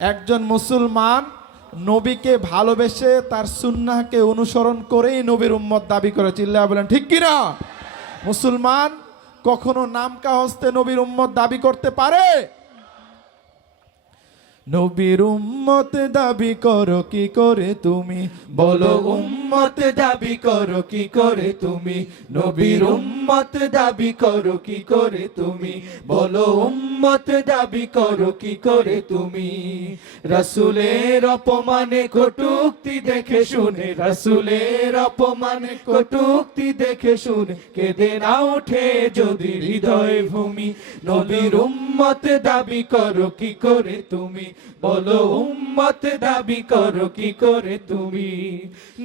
একজন মুসলমান নবীকে ভালোবেসে তার সুন্নাহকে অনুসরণ করেই নবীর উম্মত দাবি করে চিল্লা বলেন, ঠিক কিনা? মুসলমান কখনো নামকা হস্তে নবীর উম্মত দাবি করতে পারে? নবীর উম্মত দাবি করো, কি করে তুমি? বলো, উম্মত দাবি করো, কি করে তুমি? নবীর উম্মত দাবি করো, কি করে তুমি? বলো, উম্মত দাবি করো, কি করে তুমি? রাসূলের অপমানে কটুক্তি দেখে শুনে, রাসূলের অপমানে কটুক্তি দেখে শুনে, কেঁদে না ওঠে যদি হৃদয় ভূমি। নবীর উম্মত দাবি করো, কি করে তুমি? বলো, উম্মত দাবি করো, কি করে তুমি?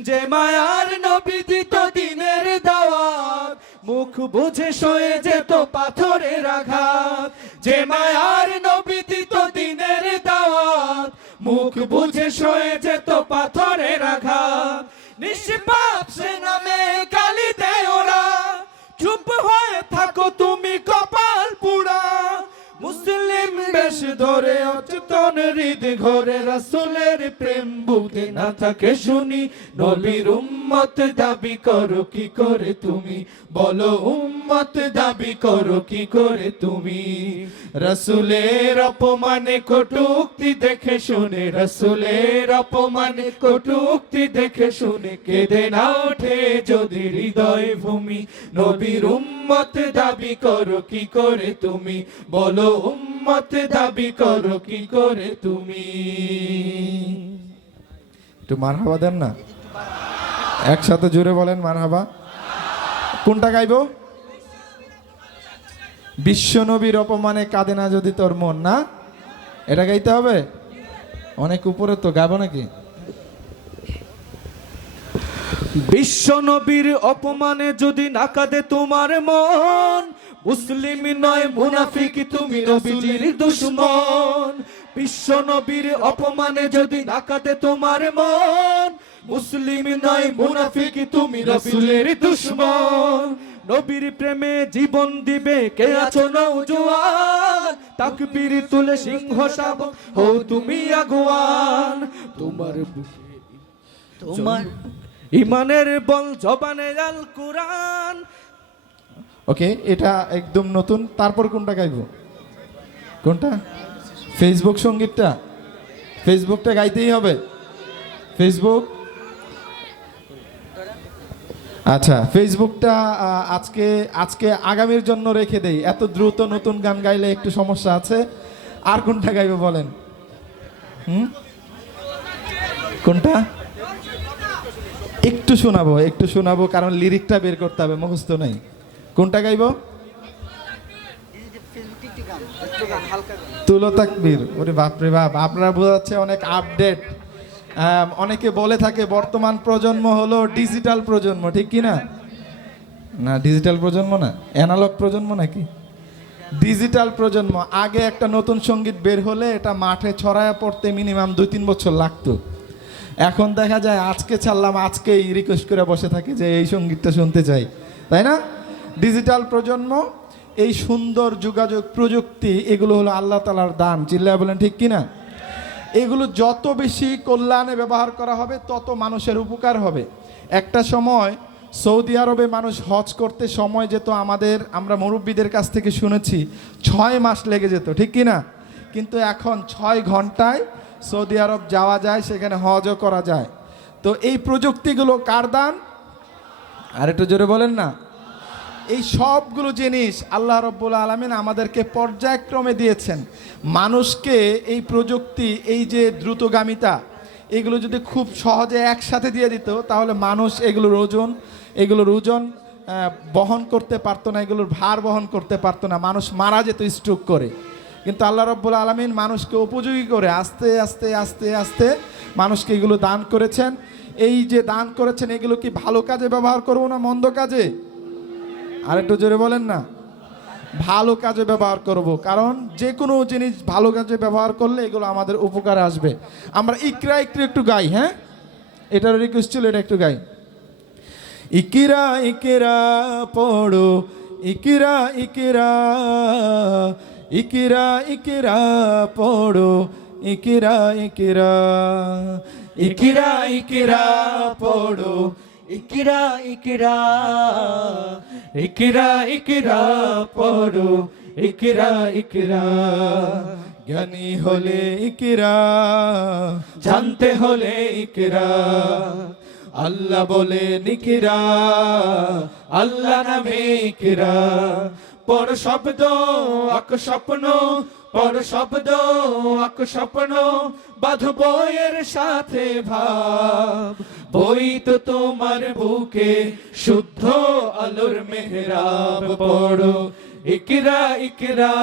যে মায়ার নবী দিত দিনের দাওয়াত, মুখ বুঝে সয়ে যেত পাথরের আঘাত। যে মায়ার নবী দিত দিনের দাওয়াত, মুখ বুঝে সয়ে যেত পাথরের আঘাত। নিষ্পাপ সে নামে কালি দেয় ওরা চুপ হয়ে থাকো তুমি ধরে অচেতন হৃদ ঘরে, রাসূলের প্রেম বুকে না থাকে শুনি। নবীর উম্মত দাবি করো, কি করে তুমি? বলো, উম্মত দাবি করো, কি করে তুমি? রাসূলের অপমানে কটুক্তি দেখে শুনে, রাসূলের অপমানে কটুক্তি দেখে শুনে, কেঁদে না ওঠে যদি হৃদয় ভূমি। নবীর উম্মত দাবি করো, কি করে তুমি? বলো, উম্মত দাবি করো কি করে তুমি? একটু মারহাবা দেন না। একসাথে জোরে বলেন মারহাবা। কোনটা গাইবো? বিশ্ব নবীর অপমানে কাঁদে না যদি তোর মন না? এটা গাইতে হবে? অনেক উপরে তো গাবো নাকি? বিশ্ব নবীর অপমানে যদি না কাঁদে তোমার মন মুসলিম নয় মুনাফিক তুমি নবীজির দুশ্মন। বিশ্ব নবীর অপমানে যদি কাঁদে তোমার মন মুসলিম নয় মুনাফিক তুমি রসুলের দুশ্মন। নবীর প্রেমে জীবন দিবে কে আছো নৌজওয়ান তাকবীর তুলে সিংহ সাব হো তুমি আগুয়ান। তোমার তোমার ইমানের বল জবানে আল কুরআন ওকে এটা একদম নতুন। তারপর কোনটা গাইবো? কোনটা? ফেসবুক সঙ্গীতটা? ফেসবুকটা গাইতেই হবে। ফেসবুক আচ্ছা ফেসবুকটা আজকে আজকে আগামীর জন্য রেখে দেই। এত দ্রুত নতুন গান গাইলে একটু সমস্যা আছে। আর কোনটা গাইবে বলেন? হুম? কোনটা? একটু শোনাবো একটু শোনাবো, কারণ লিরিকটা বের করতে হবে, মুখস্থ নেই। কোনটা গাইবো? তুলো তাকবীর। ওরে বাপরে বাপ, আপনারা বোঝা যাচ্ছে অনেক আপডেট অনেকে বলে থাকে বর্তমান প্রজন্ম হলো ডিজিটাল প্রজন্ম, ঠিক কি না? না ডিজিটাল প্রজন্ম না অ্যানালগ প্রজন্ম নাকি? ডিজিটাল প্রজন্ম, আগে একটা নতুন সংগীত বের হলে এটা মাঠে ছড়ায় পড়তে মিনিমাম দুই তিন বছর লাগতো। এখন দেখা যায় আজকে ছাড়লাম, আজকেই রিকোয়েস্ট করে বসে থাকি যে এই সঙ্গীতটা শুনতে চাই, তাই না? ডিজিটাল প্রজন্ম, এই সুন্দর যোগাযোগ প্রযুক্তি, এগুলো হলো আল্লাহ তালার দান। চিল্লায় বলেন, ঠিক কিনা? এগুলো যত বেশি কল্যাণে ব্যবহার করা হবে, তত মানুষের উপকার হবে। একটা সময় সৌদি আরবে মানুষ হজ করতে সময় যেত আমাদের, আমরা মুরব্বীদের কাছ থেকে শুনেছি, ছয় মাস লেগে যেত, ঠিক কি না কিন্তু এখন ছয় ঘন্টায় সৌদি আরব যাওয়া যায়, সেখানে হজও করা যায়। তো এই প্রযুক্তিগুলো কার দান? আর একটু জোরে বলেন না। এই সবগুলো জিনিস আল্লাহ রব্বুল আলমিন আমাদেরকে পর্যায়ক্রমে দিয়েছেন। মানুষকে এই প্রযুক্তি, এই যে দ্রুতগামিতা, এগুলো যদি খুব সহজে একসাথে দিয়ে দিত, তাহলে মানুষ এগুলোর ওজন এগুলোর ওজন বহন করতে পারতো না, এগুলোর ভার বহন করতে পারতো না। মানুষ মারা যেত স্ট্রোক করে। কিন্তু আল্লাহ রব্বুল আলমিন মানুষকে উপযোগী করে আস্তে আস্তে আস্তে আস্তে মানুষকে এগুলো দান করেছেন। এই যে দান করেছেন, এগুলো কি ভালো কাজে ব্যবহার করব না মন্দ কাজে? আর একটু জোরে বলেন না। ভালো কাজে ব্যবহার করব, কারণ যে কোনো জিনিস ভালো কাজে ব্যবহার করলে এগুলো আমাদের উপকারে আসবে। আমরা ইকরা একটু একটু গাই হ্যাঁ? এটার রিকোয়েস্ট ছিল, এটা একটু গাই। ইকিরা ইকিরা পড়ো, ইকিরা ইকিরা ইকিরা ইকিরা পড়ো, ইকিরা ইকিরা ইকিরা ইকিরা পড়ো ইকিরা, ইকরা ইকরা ইকরা পড়ো, ইকরা ইকরা। জ্ঞানী হলে ইকরা, জানতে হলে ইকরা। আল্লাহ বলে নিকিরা আল্লাহ নামে ইকরা। পর শব্দ আক স্বপ্ন। পর শব্দ আক স্বপ্ন। বাধ বইয়ের সাথে ভাব। বই তো তোমার বুকে, শুদ্ধ আলোর মেহরাব পড়ো। ইকরা ইকরা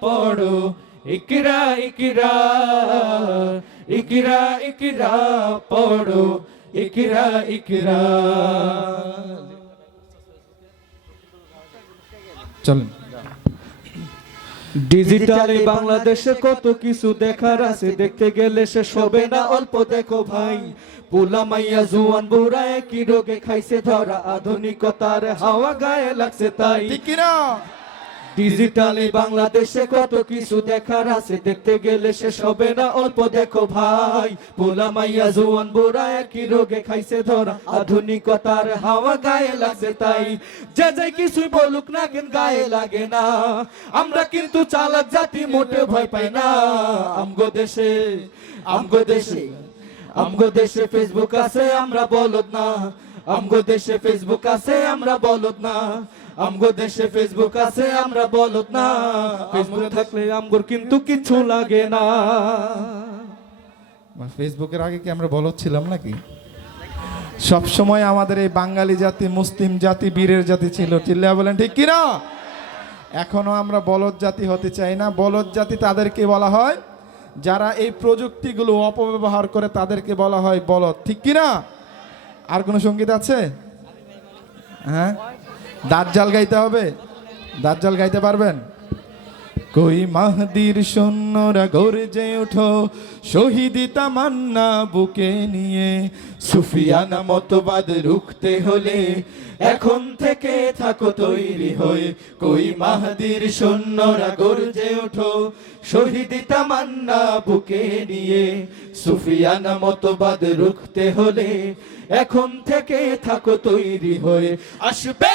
পড়ো। ইকরা ইকরা ইকরা ইকরা পড়ো। ইকরা ইকরা। চলেন। ডিজিটালে বাংলাদেশে কত কিছু দেখার আছে, দেখতে গেলে শেষ হবে না, অল্প দেখো ভাই। পোলা মাইয়া, জুয়ান বুড়া একই রোগে খাইছে ধরা, আধুনিকতার হাওয়া গায়ে লাগছে তাই। কিনা? ডিজিটালে বাংলাদেশে কত কিছু দেখার আছে? দেখতে গেলে শেষ হবে না, অল্প দেখো ভাই। পোলা মাইয়া জুয়ান বুড়া একই রোগে খাইছে ধরা। আধুনিকতার হাওয়া গায়ে লাগছে তাই। যে যে কিছুই বলুক না কেন গায়ে লাগে না। আমরা কিন্তু চালাক জাতি মোটে ভয় পাই না। আমগো দেশে আমগো দেশে আমগো দেশে ফেসবুক আছে, আমরা বলদ না। আমগো দেশে ফেসবুক আছে, আমরা বলদ না। আমগো দেশে ফেসবুক আছে আমরা বলদ না। ফেসবুক থাকলে আমগোর কিন্তু কিছু লাগে না। ফেসবুকের আগে কি আমরা বলত ছিলাম নাকি? সব সময় আমাদের এই বাঙালি জাতি মুসলিম জাতি বীরের জাতি ছিল। চিল্লা বলেন ঠিক কিনা এখনও আমরা বলদ জাতি হতে চাই না। বলদ জাতি তাদেরকে বলা হয় যারা এই প্রযুক্তিগুলো অপব্যবহার করে তাদেরকে বলা হয় বলদ ঠিক কিনা আর কোনো সংগীত আছে? হ্যাঁ? দাঁতজাল গাইতে হবে? দাঁতজাল গাইতে পারবেন? কই মাহদির সৈন্যরা গর্জে ওঠো, শহীদ তামান্না বুকে নিয়ে। সুফিয়ানা মতবাদ রুখতে হলে এখন থেকে থাকো তৈরি হয়ে। কই মাহাদির সৈন্যরা গর্জে ওঠো, শহীদ তামান্না বুকে নিয়ে। সুফিয়ানা মতবাদ রুখতে হলে এখন থেকে থাকো তৈরি হয়ে। আসবে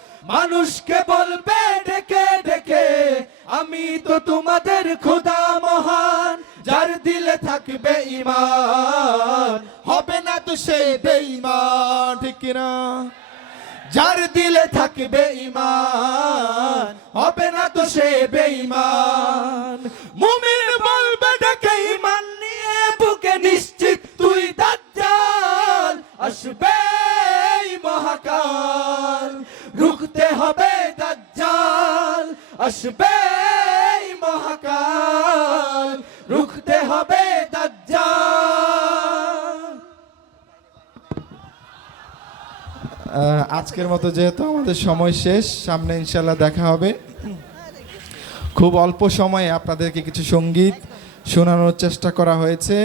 মানুষকে বলবে, ডেকে ডেকে, আমি তো তোমাদের খুদা মহান, যার দিলে থাকবে ইমান হবে না তো সে বেঈমান, ঠিক কিনা যার দিলে থাকবে ইমান হবে না তো সে বেঈমান। আজকের মতো যেহেতু আমাদের সময় শেষ সামনে ইনশাল্লাহ দেখা হবে। খুব অল্প সময়ে আপনাদেরকে কিছু সংগীত শোনানোর চেষ্টা করা হয়েছে।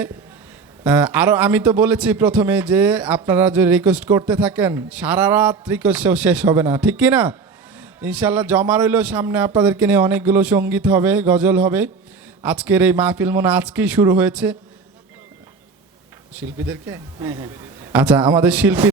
আরও আমি তো বলেছি প্রথমে যে আপনারা যদি রিকোয়েস্ট করতে থাকেন সারা রাত রিকোয়েস্ট শেষ হবে না ঠিক কি না ইনশাল্লাহ জমা রইল সামনে আপনাদেরকে নিয়ে অনেকগুলো সংগীত হবে গজল হবে। আজকের এই মাহফিল মনে আজকেই শুরু হয়েছে। শিল্পীদেরকে? আচ্ছা আমাদের শিল্পী